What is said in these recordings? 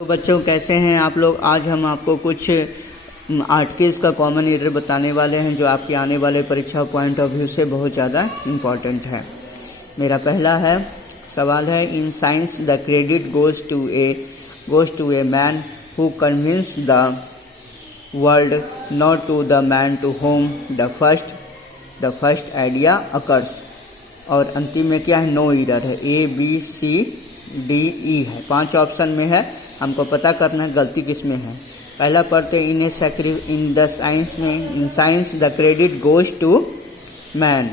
तो बच्चों कैसे हैं आप लोग। आज हम आपको कुछ आर्टिकल्स का कॉमन एरर बताने वाले हैं जो आपके आने वाले परीक्षा पॉइंट ऑफ व्यू से बहुत ज़्यादा इम्पॉर्टेंट है। मेरा पहला है सवाल है, in science the credit goes to a man who convince the world not to the man to whom the first idea occurs. और अंतिम में क्या है, नो एरर है। A B C D E है, 5 ऑप्शन में है। हमको पता करना है गलती किस में है। पहला पढ़ते in science the credit goes to man,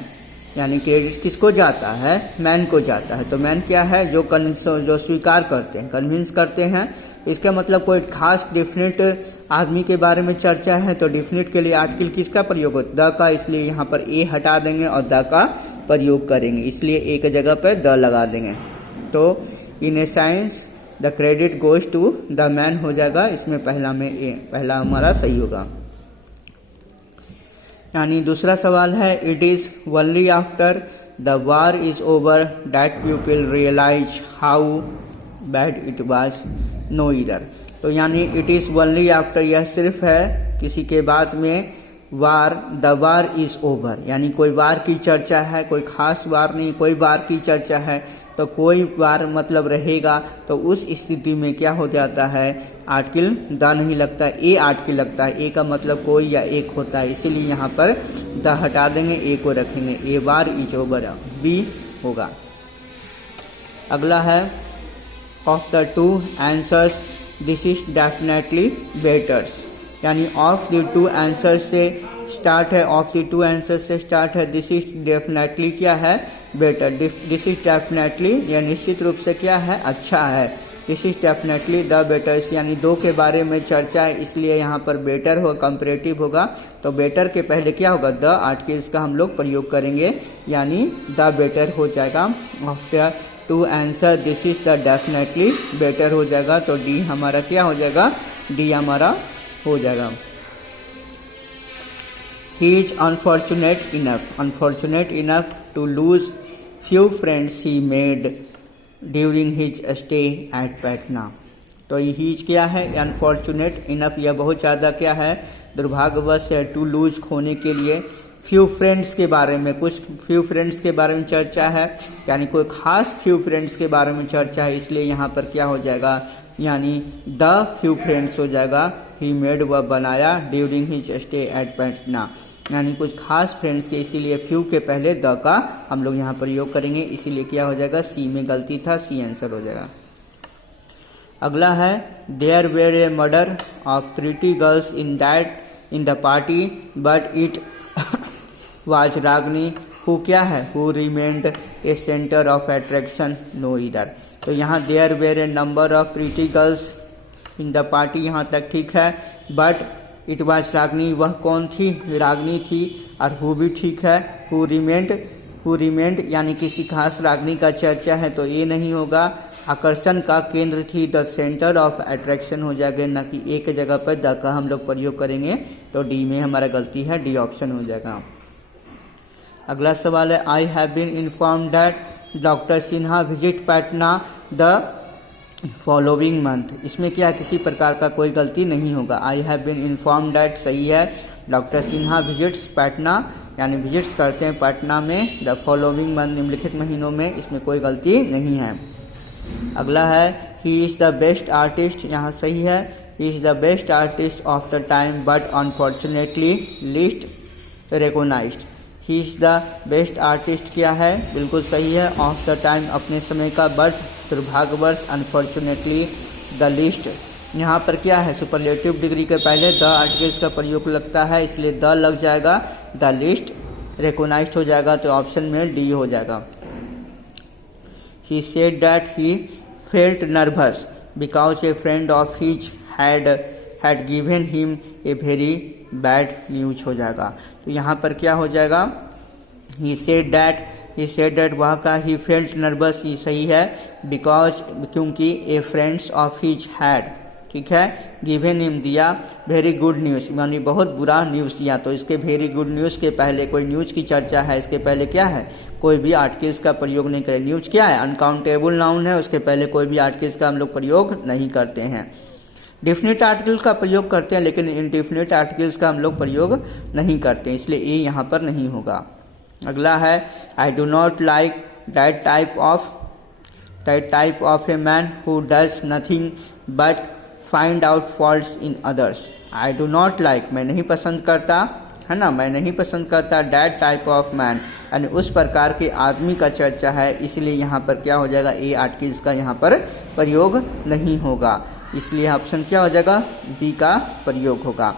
यानी क्रेडिट किसको जाता है, मैन को जाता है। तो मैन क्या है, जो स्वीकार करते हैं, कन्विंस करते हैं। इसका मतलब कोई खास डिफिनिट आदमी के बारे में चर्चा है तो डिफिनिट के लिए आर्टिकल किसका प्रयोग होता है, द का। इसलिए यहाँ पर ए हटा देंगे और द का प्रयोग करेंगे, इसलिए ए की जगह पर द लगा देंगे। तो in a sense the credit goes to the man हो जाएगा, इसमें पहला हमारा सही होगा। यानी दूसरा सवाल है, it is only after the war is over that people realise how bad it was, no error. तो यानी इट इज ओनली आफ्टर, यह सिर्फ है किसी के बाद में, द वार इज ओवर, यानी कोई वार की चर्चा है, कोई खास वार नहीं, कोई वार की चर्चा है। तो कोई वार मतलब रहेगा, तो उस स्थिति में क्या हो जाता है, आर्टिकल द नहीं लगता, ए आर्टिकल लगता है। ए का मतलब कोई या एक होता है, इसीलिए यहाँ पर द हटा देंगे, ए को रखेंगे। ए वार इज ओवर, बी होगा। अगला है, of the two answers this is definitely बेटर्स, यानी ऑफ द टू आंसर से स्टार्ट है, ऑफ द टू आंसर से स्टार्ट है। दिस इज डेफिनेटली क्या है, बेटर। दिस इज डेफिनेटली यह निश्चित रूप से क्या है, अच्छा है। दिस इज डेफिनेटली द बेटर्स, यानी दो के बारे में चर्चा है, इसलिए यहाँ पर बेटर होगा, कंपैरेटिव होगा। तो बेटर के पहले क्या होगा, द आर्टिकल्स का हम लोग प्रयोग करेंगे, यानी द बेटर हो जाएगा। Of the two answer this is the definitely better हो जाएगा। तो डी हमारा क्या हो जाएगा, डी हमारा हो जाएगा। He is unfortunate enough to lose few friends he made during his stay at Patna। तो he is क्या है, unfortunate enough, यह बहुत ज़्यादा क्या है, दुर्भाग्यवश है। to lose खोने के लिए, few friends के बारे में, कुछ few friends के बारे में चर्चा है, यानी कोई खास few friends के बारे में चर्चा है, इसलिए यहाँ पर क्या हो जाएगा, यानी द few friends हो जाएगा। ही मेड, वह बनाया, during his stay at Patna, यानी कुछ खास फ्रेंड्स के, इसीलिए फ्यू के पहले द का हम लोग यहाँ प्रयोग करेंगे, इसीलिए क्या हो जाएगा, सी में गलती था, सी आंसर हो जाएगा। अगला है, there were a murder of pretty girls in the party but it was Ragini who क्या है, who remained a centre of attraction, no error. तो यहाँ there were a number of pretty girls in the party, यहाँ तक ठीक है। But it was रागनी, वह कौन थी, रागनी थी। और हु भी ठीक है, हु रिमेंड यानी किसी खास रागनी का चर्चा है, तो ये नहीं होगा। आकर्षण का केंद्र थी, द सेंटर ऑफ अट्रैक्शन हो जाएगा, न कि एक जगह पर द का हम लोग प्रयोग करेंगे। तो डी में हमारा गलती है, डी ऑप्शन हो जाएगा। अगला सवाल है, I have been inform that doctor Sinha visit Patna the following month. इसमें क्या, किसी प्रकार का कोई गलती नहीं होगा। I have been inform that सही है। डॉक्टर सिन्हा विजिट्स पटना, यानी विजिट्स करते हैं पटना में द फॉलोइंग मंथ, निम्नलिखित महीनों में, इसमें कोई गलती नहीं है। अगला है, he is the best artist, यहाँ सही है। He is the best artist of the time but unfortunately least recognised. He is the best artist क्या है, बिल्कुल सही है, ऑफ द टाइम, अपने समय का, बट दुर्भाग्यवश, अनफॉर्चुनेटली द लिस्ट। यहाँ पर क्या है, सुपरलेटिव डिग्री के पहले द आर्टिकल्स का प्रयोग लगता है, इसलिए द लग जाएगा, द लिस्ट रिकॉग्नाइज्ड हो जाएगा। तो ऑप्शन में डी हो जाएगा। He said that he felt nervous because A friend of his had given him a very bad news हो जाएगा। तो यहाँ पर क्या हो जाएगा, ही सेड दैट वह का, ही फेल्ट नर्वस, ये सही है, बिकॉज क्योंकि ए फ्रेंड्स ऑफ हिज हैड, ठीक है, गिवन हिम दिया, वेरी गुड न्यूज़, यानी बहुत बुरा न्यूज़ दिया। तो इसके वेरी गुड न्यूज़ के पहले कोई न्यूज़ की चर्चा है, इसके पहले क्या है, कोई भी आर्टिकल्स का प्रयोग नहीं करें। न्यूज क्या है, अनकाउंटेबल नाउन है, उसके पहले कोई भी आर्टिकल्स का हम लोग प्रयोग नहीं करते हैं। डिफिनिट आर्टिकल का प्रयोग करते हैं लेकिन इनडिफिनिट आर्टिकल्स का हम लोग प्रयोग नहीं करते, इसलिए ए यहाँ पर नहीं होगा। अगला है I do not like that type of A man who does nothing but find out faults in others. I do not like, मैं नहीं पसंद करता, है ना, मैं नहीं पसंद करता दैट टाइप ऑफ मैन, यानी उस प्रकार के आदमी का चर्चा है, इसलिए यहाँ पर क्या हो जाएगा, ए आर्टिकल्स का यहाँ पर प्रयोग नहीं होगा, इसलिए ऑप्शन क्या हो जाएगा, बी का प्रयोग होगा,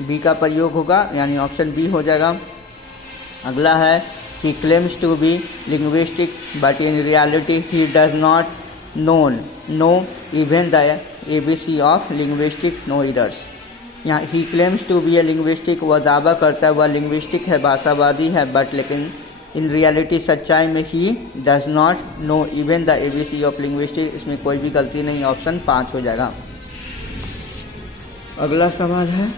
बी का प्रयोग होगा, यानी ऑप्शन बी हो जाएगा। अगला है he claims to be linguistic but in reality he does not know even the ABC of linguistic knowers। यहाँ he claims to be a linguistic, वह दावा करता है वह लिंग्विस्टिक है, भाषावादी है, बट लेकिन इन रियलिटी सच्चाई में he does not know even the ABC of linguistic, इसमें कोई भी गलती नहीं, ऑप्शन 5 हो जाएगा। अगला सवाल है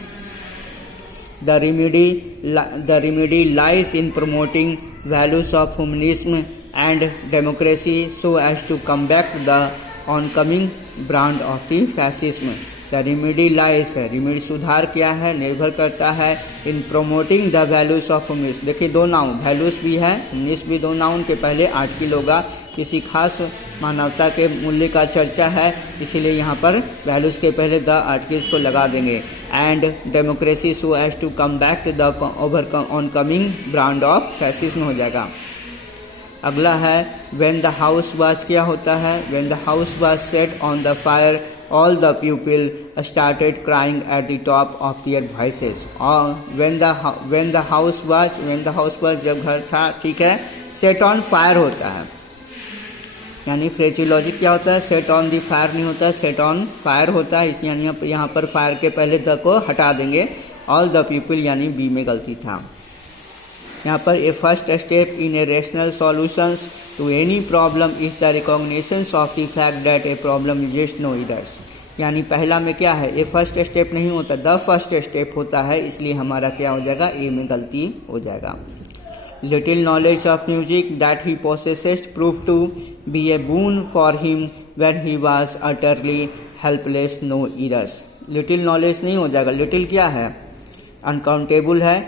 The remedy lies in promoting values of humanism and democracy so as to combat the oncoming brand of the fascism। The remedy lies है, remedy सुधार क्या है, निर्भर करता है in promoting the values of humanism। देखिए दो नाउन, values भी है, humanism भी दो नाउन के पहले आर्टिकल होगा, किसी खास मानवता के मूल्य का चर्चा है, इसीलिए यहाँ पर वैल्यूज के पहले द आर्टिकल्स को लगा देंगे। And democracy so as to come back to the oncoming brand of fascism हो जाएगा। अगला है व्हेन द हाउस वाज, क्या होता है, when the house was set on the fire all the people started crying at the top of their voices. और when the house was जब घर था, ठीक है, सेट ऑन फायर होता है, यानी फ्रेजियोलॉजी क्या होता है, सेट ऑन दी फायर नहीं होता है, सेट ऑन फायर होता है, इसलिए यहाँ पर फायर के पहले द को हटा देंगे, ऑल द पीपल यानी बी में गलती था। यहाँ पर a first step in a rational solutions to any problem is the recognition of the fact that a problem exist no errors, यानी पहला में क्या है, ए फर्स्ट स्टेप नहीं होता, द फर्स्ट स्टेप होता है, इसलिए हमारा क्या हो जाएगा, ए में गलती हो जाएगा। Little knowledge of music that he possessed proved to be a boon for him when he was utterly helpless, no errors। Little knowledge नहीं हो जाएगा, little क्या है, अनकाउंटेबल है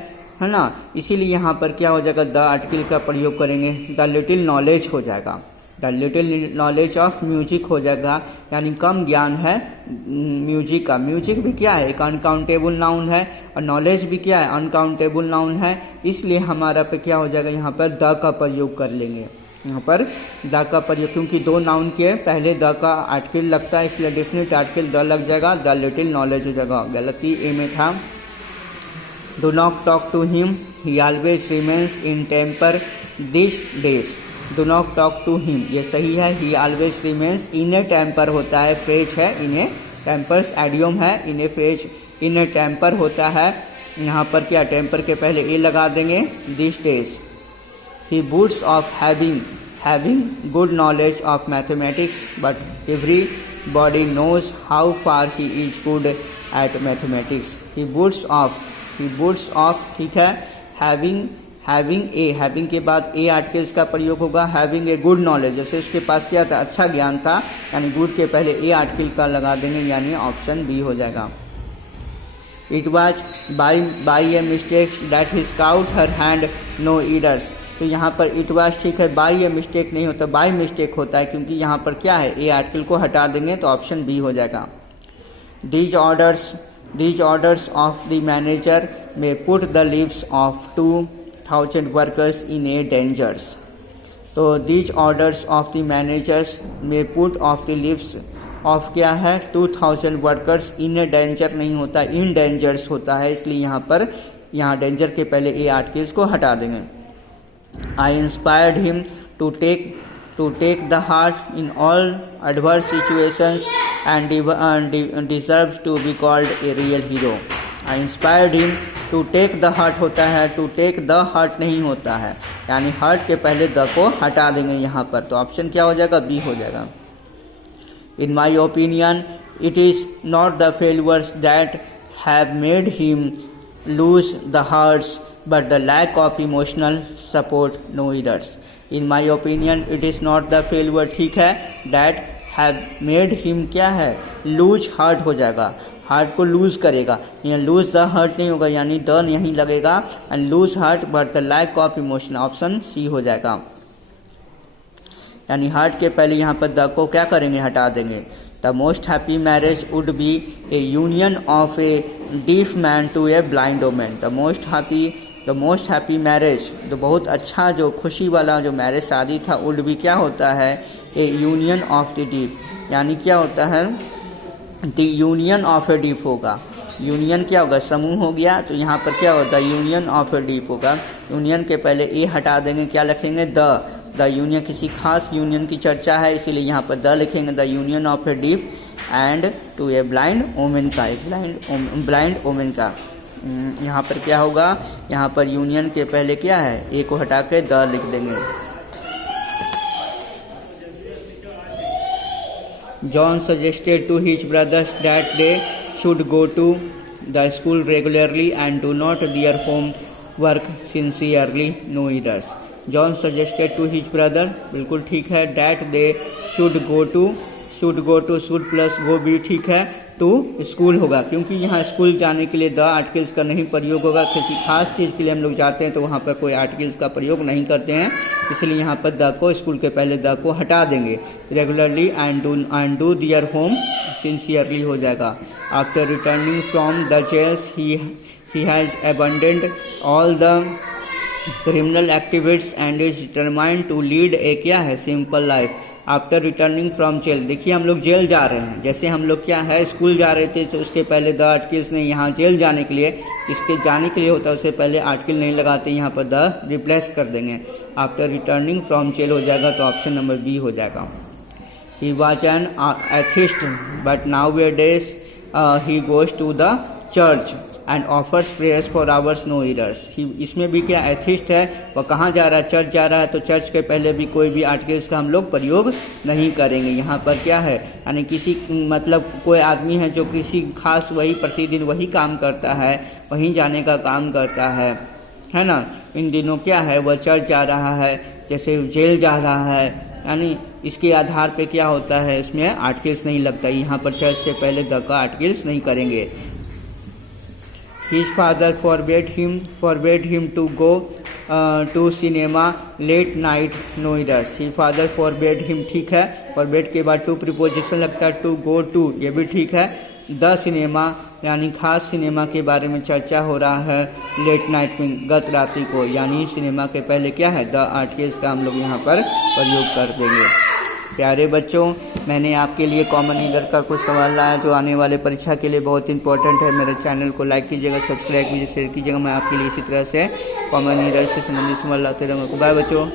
ना, इसीलिए यहाँ पर क्या हो जाएगा, द आर्टिकल का प्रयोग करेंगे, द लिटिल नॉलेज हो जाएगा, the little knowledge of music हो जाएगा, यानी कम ज्ञान है म्यूजिक का। म्यूजिक भी क्या है, एक अनकाउंटेबल नाउन है, और नॉलेज भी क्या है, अनकाउंटेबल नाउन है, इसलिए हमारा पे क्या हो जाएगा, यहाँ पर द का प्रयोग कर लेंगे, यहाँ पर द का प्रयोग, क्योंकि दो नाउन के पहले द का आर्टिकल लगता है, इसलिए डेफिनेट आर्टिकल द लग जाएगा, द लिटिल नॉलेज हो जाएगा, गलती ए में था। Do not talk to him he always remains in temper this days. Do not talk to him, ये सही है, he always remains in a temper होता है, फ्रेज है, इन ए टेम्पर्स एडियम है, इन ए फ्रेज इन ए टेम्पर होता है, यहाँ पर क्या, टेम्पर के पहले ए लगा देंगे, this days. He boasts of having good knowledge of mathematics but everybody knows how far he is good at mathematics. He boasts of, ठीक है, हैविंग के बाद ए आर्टिकल्स का प्रयोग होगा, हैविंग ए गुड नॉलेज, जैसे उसके पास क्या था, अच्छा ज्ञान था, यानी गुड के पहले ए आर्टिकल का लगा देंगे, यानी ऑप्शन बी हो जाएगा। It was by a mistake that he scout her hand no errors. तो यहाँ पर इट वॉज, ठीक है, बाई ए मिस्टेक नहीं होता, बाई मिस्टेक होता है, क्योंकि यहाँ पर क्या है, ए आर्टिकल को हटा देंगे, तो ऑप्शन बी हो जाएगा। These orders of the manager may put the lives of 2,000 workers in a dangers। तो these orders of the managers may put of the lives of क्या है, 2,000 workers in a danger नहीं होता, in dangers होता है, इसलिए यहाँ danger के पहले ए आर्टिकल्स को हटा देंगे। I inspired him to take the heart in all adverse situations and deserves to be called a real hero। I inspired him to take the heart होता है, to take the heart नहीं होता है, यानी heart के पहले the को हटा देंगे यहाँ पर, तो ऑप्शन क्या हो जाएगा, बी हो जाएगा। In my opinion, it is not the failures that have made him lose the hearts but the lack of emotional support no errors. In my opinion it is not the failure, ठीक है, that have made him क्या है, lose heart हो जाएगा, heart को loose करेगा, यहाँ lose the hurt नहीं होगा, यानी द नहीं लगेगा, and lose heart but the lack of emotion, option C हो जाएगा, यानी हार्ट के पहले यहाँ पर द को क्या करेंगे, हटा देंगे। The most happy marriage would be a union of a deaf man to a blind woman. The most happy marriage, तो बहुत अच्छा जो खुशी वाला जो मैरिज शादी था, वुड बी क्या होता है, ए यूनियन ऑफ द डीफ, यानी क्या होता है, the union of a deep होगा, यूनियन क्या होगा, समूह हो गया, तो यहाँ पर क्या होता है, यूनियन ऑफ ए डीप होगा, यूनियन के पहले ए हटा देंगे, क्या लिखेंगे, द यूनियन, किसी खास यूनियन की चर्चा है इसीलिए यहाँ पर द लिखेंगे, the union of a deep and to a blind woman का, एक ब्लाइंड वुमन का, यहाँ पर क्या होगा, यहाँ पर यूनियन के पहले क्या है, ए को हटा के द लिख देंगे। John suggested to his brothers that they should go to the school regularly and do not their homework sincerely, no errors. John suggested to his brother, बिल्कुल ठीक है, that they should go to plus go भी ठीक है, to school होगा, क्योंकि यहाँ school जाने के लिए द आर्टिकल्स का नहीं प्रयोग होगा, किसी खास चीज़ के लिए हम लोग जाते हैं तो वहाँ पर कोई आर्टिकल्स का प्रयोग नहीं करते हैं, इसलिए यहाँ पर द को स्कूल के पहले द को हटा देंगे। Regularly and do their home sincerely हो जाएगा। After returning from the jails he has abandoned all the criminal activities and is determined to lead a क्या है, simple life. After returning from jail, देखिए हम लोग जेल जा रहे हैं, जैसे हम लोग क्या है स्कूल जा रहे थे तो उसके पहले द आर्टिकल्स नहीं, यहाँ जेल जाने के लिए, इसके जाने के लिए होता है उससे पहले आर्टिकल नहीं लगाते, यहाँ पर द रिप्लेस कर देंगे। आफ्टर रिटर्निंग फ्रॉम जेल हो जाएगा, तो ऑप्शन नंबर बी हो जाएगा। He was an atheist but nowadays he goes to the church and offers prayers for hours, no errors. इसमें भी क्या एथिस्ट है, वह कहाँ जा रहा है, चर्च जा रहा है, तो चर्च के पहले भी कोई भी आर्टिकल्स का हम लोग प्रयोग नहीं करेंगे। यहाँ पर क्या है, यानी किसी मतलब कोई आदमी है जो किसी खास वही प्रतिदिन वही काम करता है, वहीं जाने का काम करता है ना, इन दिनों क्या है वह चर्च जा रहा है, जैसे जेल जा रहा है, यानी इसके आधार पे क्या होता है, इसमें आर्टिकल्स नहीं लगता, यहाँ पर चर्च से पहले द का आर्टिकल्स नहीं करेंगे। His father forbade him to go to cinema late night, no errors. His father forbade him, ठीक है, forbade के बाद to preposition लगता है, to go to, ये भी ठीक है। द सिनेमा यानी खास सिनेमा के बारे में चर्चा हो रहा है, लेट नाइट में गत रात्रि को, यानी सिनेमा के पहले क्या है, द आर्टिकल्स का हम लोग यहाँ पर प्रयोग कर देंगे। प्यारे बच्चों, मैंने आपके लिए कॉमन ईरर का कुछ सवाल लाया जो आने वाले परीक्षा के लिए बहुत इंपॉर्टेंट है। मेरे चैनल को लाइक कीजिएगा, सब्सक्राइब कीजिए, शेयर कीजिएगा। मैं आपके लिए इसी तरह से कॉमन ईरर से संबंधित सवाल लाते रहूँगा। बाय बच्चों।